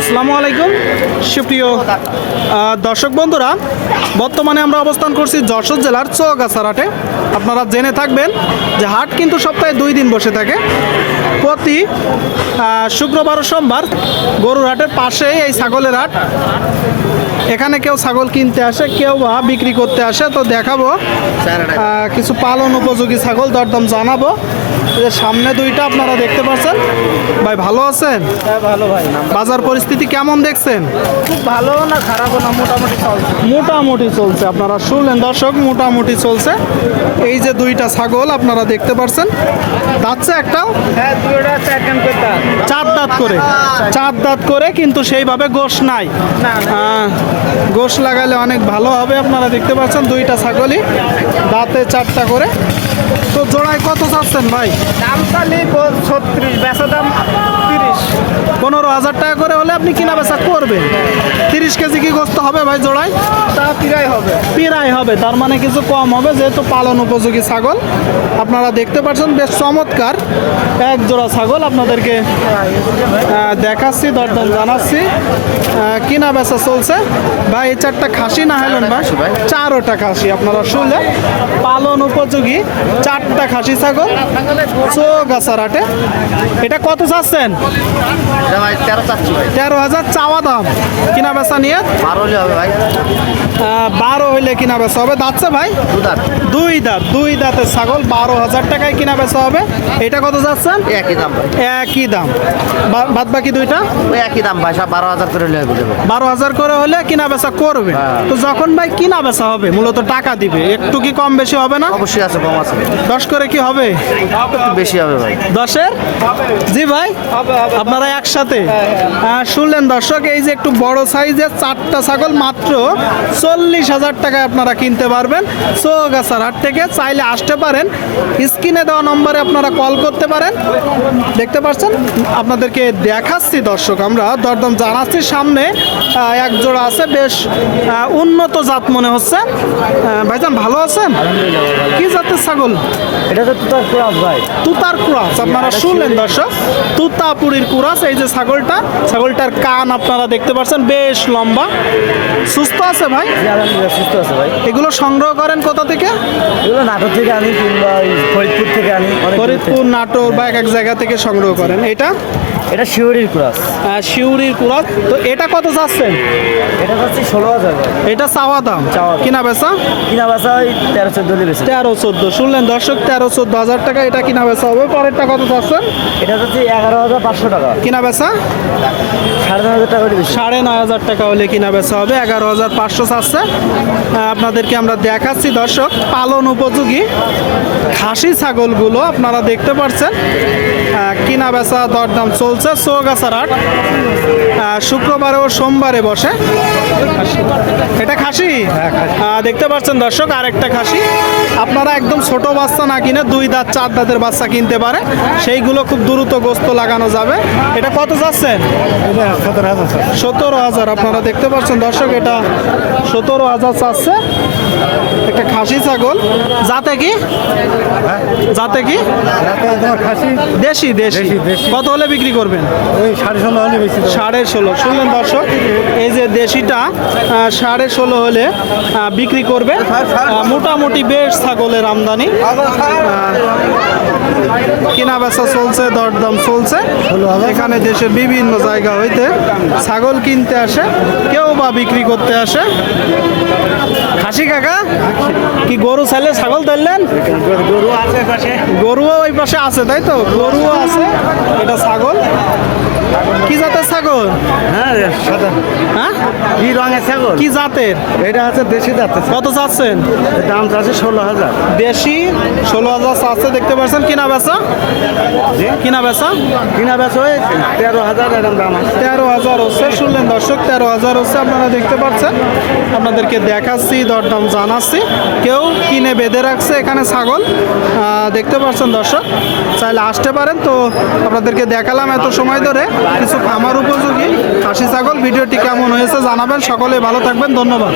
আসসালামু আলাইকুম সুপ্রিয় দর্শক বন্ধুরা, বর্তমানে আমরা অবস্থান করছি যশোর জেলার চৌগাছার হাটে। আপনারা জেনে থাকবেন যে হাট কিন্তু সপ্তাহে 2 দিন বসে থাকে। প্রতি শুক্রবার ও সোমবার গরুর হাটের পাশেই এই ছাগলের হাট। এখানে কেউ ছাগল কিনতে আসে, কেউ বা বিক্রি করতে আসে। তো দেখাবো কিছু পালন উপযোগী ছাগল, দরদাম জানাবো। সামনে দুইটা আপনারা দেখতে পাচ্ছেন। ভাই ভালো আছেন? হ্যাঁ ভালো ভাই। বাজার পরিস্থিতি কেমন দেখছেন? খুব ভালো না খারাপও না, মোটামুটি চলছে। মোটামুটি চলছে। আপনারা শুনলেন দর্শক, মোটামুটি চলছে। এই যে দুইটা ছাগল আপনারা দেখতে পাচ্ছেন, দাঁতছে একটাও হ্যাঁ দুইটা চার দাঁত করে, চার দাঁত করে, কিন্তু সেইভাবে গোশ নাই। না, গোশ লাগালে অনেক ভালো হবে। আপনারা দেখতে পাচ্ছেন দুইটা ছাগলই দাঁতে 4টা করে। তো জোড়ায় কত চাচ্ছেন ভাই? দাম চালি 36, বেচা দাম 30। 15,000 টাকা করে হলে আপনি কিনা বেচা করবেন। 30 কেজি কি গোস্ত হবে ভাই জোড়ায়? তা প্রায় হবে। প্রায় হবে, তার মানে কিছু কম হবে, যেহেতু পালন উপযোগী ছাগল। আপনারা দেখতে পাচ্ছেন বেশ চমৎকার এক জোড়া ছাগল আপনাদেরকে দেখাচ্ছি, দরদাম জানাচ্ছি। কিনা বেচা চলছে ভাই। এই 4টা খাসি না হলেন ভাই? 4টা খাসি। আপনারা শুনলেন পালন উপযোগী 4টা খাসি ছাগল চৌগাছার হাটে। এটা কত চাচ্ছেন? 13,000 চাওয়া দাম। কিনা বেচা নিয়ে 12 হইলে কিনা বেচা হবে। দাঁতছে ভাই? দুই দাঁত। দুই দাঁতের ছাগল 12,000 টাকায় কিনা বেচা হবে। এটা কত যাচ্ছেন? একই দাম ভাই। একই দাম। বাদ বাকি দুইটা ওই একই দাম ভাই, সব 12,000 করে হলে হবে। 12,000 করে হলে কিনা বেচা করবে। তো যখন ভাই কিনা বেচা হবে মূলত টাকা দিবে, একটু কি কম বেশি হবে না? অবশ্যই আছে, কম আছে। 10 করে কি হবে? একটু বেশি হবে ভাই। 10-এর? জি ভাই, আপনারা একসাথে শুনলেন দর্শক। এই যে একটু বড় সাইজের 4টা ছাগল মাত্র 40,000 টাকায় আপনারা কিনতে পারবেন চৌগাছার হাট থেকে। চাইলে আসতে পারেন, স্ক্রিনে দেওয়া নম্বরে আপনারা কল করতে পারেন। দেখতে পাচ্ছেন, আপনাদেরকে দেখাচ্ছি দর্শক, আমরা দরদাম জানাচ্ছি। সামনে এক জোড়া আছে, বেশ উন্নত জাত মনে হচ্ছে। ভাইজান ভালো আছেন? কি জাতের ছাগল? এটা তো তুতার ক্রস ভাই। তুতার ক্রস। আপনারা শুনলেন দর্শক, তুতাপুরীর ক্রস। এই যে ছাগলটা, ছাগলটার কান আপনারা দেখতে পাচ্ছেন বেশ লম্বা। সুস্থ আছে ভাই? আলহামদুলিল্লাহ সুস্থ আছে ভাই। এগুলো সংগ্রহ করেন কোথা থেকে? এগুলো নাটোর থেকে আনি কিংবা ফরিদপুর থেকে আনি। ফরিদপুর, নাটোর বা এক জায়গা থেকে সংগ্রহ করেন। এটা শিউরির ক্রস। শিউরির ক্রস। তো এটা কত চাচ্ছেন? এটা হচ্ছে 16,000 ভাই। এটা চাওয়া দাম। কিনা বেচা? কিনা বেচা ওই 13-14 বেচে। 13-14 শুনলেন দর্শক, 13-14 হাজার টাকা এটা কিনা বেচা হবে। পরেরটা কত চাচ্ছেন? এটা হচ্ছে 11,500 টাকা। কিনা বেচা 9,500 টাকা করে বেশি। 9,500 টাকা হলে কিনা বেচা হবে। 11,500 চাচ্ছে। আপনাদেরকে আমরা দেখাচ্ছি দর্শক পালন উপযোগী খাসি ছাগলগুলো আপনারা দেখতে পাচ্ছেন। কিনা বেচা দরদাম চলছে চৌগাছার হাট। শুক্রবারে ও সোমবারে বসে। এটা খাসি দেখতে পাচ্ছেন দর্শক, আরেকটা খাসি। আপনারা একদম ছোট বাচ্চা না কিনে 2 দাঁত 4 দাঁতের বাচ্চা কিনতে পারেন, সেইগুলো খুব দ্রুত গোস্ত লাগানো যাবে। এটা কত যাচ্ছেন? 17,000। আপনারা দেখতে পাচ্ছেন দর্শক, এটা 17,000 চাচ্ছে। একটা খাসি ছাগল। যাতে কি? যাতে কি? দেশি। দেশি। কত হলে বিক্রি করবেন? 16,500। শুনলেন দর্শক, এই যে দেশিটা 16,500 হলে বিক্রি করবে। মোটামুটি বেশ ছাগলের আমদানি। কিনা বেচা চলছে, দরদাম চলছে। এখানে দেশের বিভিন্ন জায়গা হইতে ছাগল কিনতে আসে, কেউ বা বিক্রি করতে আসে। খাসি কাকা কি গরু চাইলে ছাগল ধরলেন? গরু আছে পাশে। গরুও ওই পাশে আছে, তাই তো? গরুও আছে। এটা ছাগল। কি জাতের ছাগল? হ্যাঁ কি রঙের ছাগল? কি জাতের? এটা হচ্ছে দেশি জাতের। কত চাচ্ছেন? দাম চাচ্ছে 16,000। দেশি 16,000 চাচ্ছে। দেখতে পাচ্ছেন কিনা বেচা? কিনা বেচা কিনা বেচা ওই 13,000 এরকম দাম আছে। 13,000 হচ্ছে। শুনলেন দর্শক, 13,000 হচ্ছে। আপনারা দেখতে পাচ্ছেন, আপনাদেরকে দেখাচ্ছি, দরদাম জানাচ্ছি। কেউ কিনে বেঁধে রাখছে এখানে ছাগল, দেখতে পাচ্ছেন দর্শক। চাইলে আসতে পারেন। তো আপনাদেরকে দেখালাম এত সময় ধরে কিছু খামার উপযোগী খাসি ছাগল। ভিডিওটি কেমন হয়েছে জানাবেন। সকলে ভালো থাকবেন, ধন্যবাদ।